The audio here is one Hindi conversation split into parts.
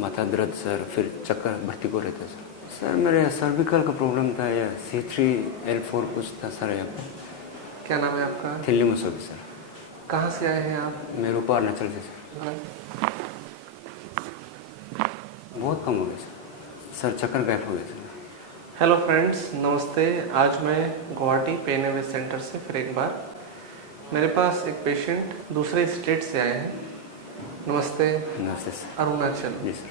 माथा दर्द सर, फिर चक्कर भर्ती को रहता सर। सर मेरे सर्विकल का प्रॉब्लम था, या C3L4 कुछ था सर। यहाँ पर क्या नाम है आपका? थिल्ली मसोगी सर। कहाँ से आए हैं आप? मैं रूपा अरुणाचल से सर। बहुत कम हो गया सर, चक्कर गायब हो गया सर। हेलो फ्रेंड्स, नमस्ते। आज मैं गुवाहाटी पेन एवे सेंटर से फिर एक बार, मेरे पास एक पेशेंट दूसरे स्टेट से आए हैं। नमस्ते। नमस्ते सर। अरुणाचल जी सर।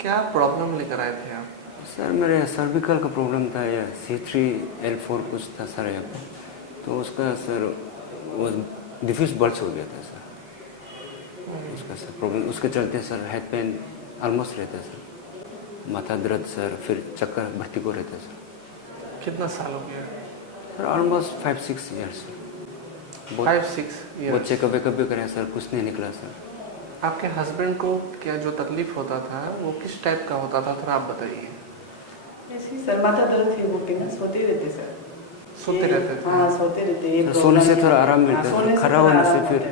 क्या प्रॉब्लम लेकर आए थे आप? सर मेरे सर्विकल का प्रॉब्लम था, या C3L4 कुछ था सर यहाँ पर। तो उसका सर वो डिफ्यूज बल्ज हो गया था सर। उसका सर प्रॉब्लम, उसके चलते सर हेड पेन ऑलमोस्ट रहता है सर, माथा दर्द सर, फिर चक्कर भर्ती को रहता है सर। कितना साल हो गया? Sir almost 5-6 years. 5-6 वो ईयर्स। चेकअप वेकअप भी करें सर, कुछ नहीं निकला सर। आपके हस्बैंड को क्या जो तकलीफ होता था वो किस टाइप का होता था, थोड़ा आप बताइए। ऐसे ही सर, माथा दर्द थी, वो ना सोते रहते सर। सोते रहते थे? हाँ, सोते रहते। सोने से थोड़ा आराम मिलता है, खड़ा होने से फिर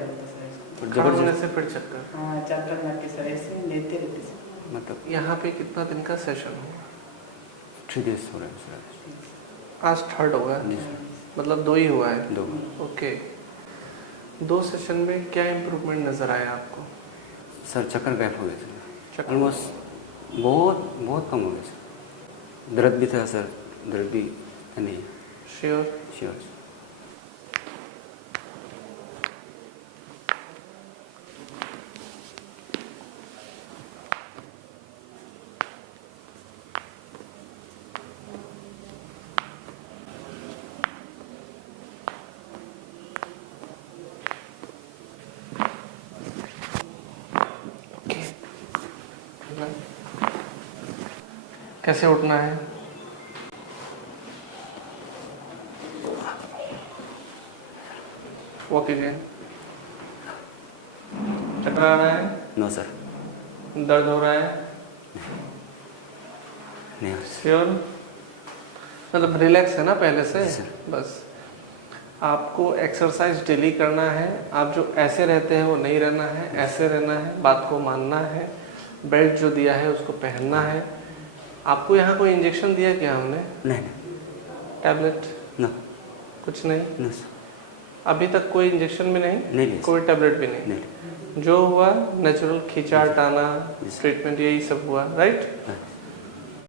खड़ा होने से फिर चक्कर। हाँ, चक्कर मारते सर, ऐसे लेते रहते सर। मतलब यहाँ पे कितना दिन का सेशन हुआ? 3 days हो रहा है सर। आज थर्ड होगा, जी सर। मतलब 2 ही हुआ है। 2। ओके। 2 सेशन में क्या इम्प्रूवमेंट नज़र आया आपको? सर चक्कर गायब हो गया सर, चक्कर ऑलमोस्ट बहुत कम हो गया सर। दर्द भी था सर, दर्द भी नहीं। श्योर? श्योर। कैसे उठना है? वो कीजिए। चक्कर आ रहा है? No sir. दर्द हो रहा है? नहीं। श्योर? मतलब रिलैक्स है ना पहले से? जी सर। बस आपको एक्सरसाइज डेली करना है। आप जो ऐसे रहते हैं वो नहीं रहना है, ऐसे रहना है, बात को मानना है। बेल्ट जो दिया है उसको पहनना है। आपको यहाँ कोई इंजेक्शन दिया क्या हमने? नहीं। टैबलेट? नो। कुछ नहीं? No sir. अभी तक कोई इंजेक्शन भी नहीं? नहीं। कोई टैबलेट भी नहीं? नहीं। जो हुआ नेचुरल खिंचा टाना ट्रीटमेंट, यही सब हुआ, राइट?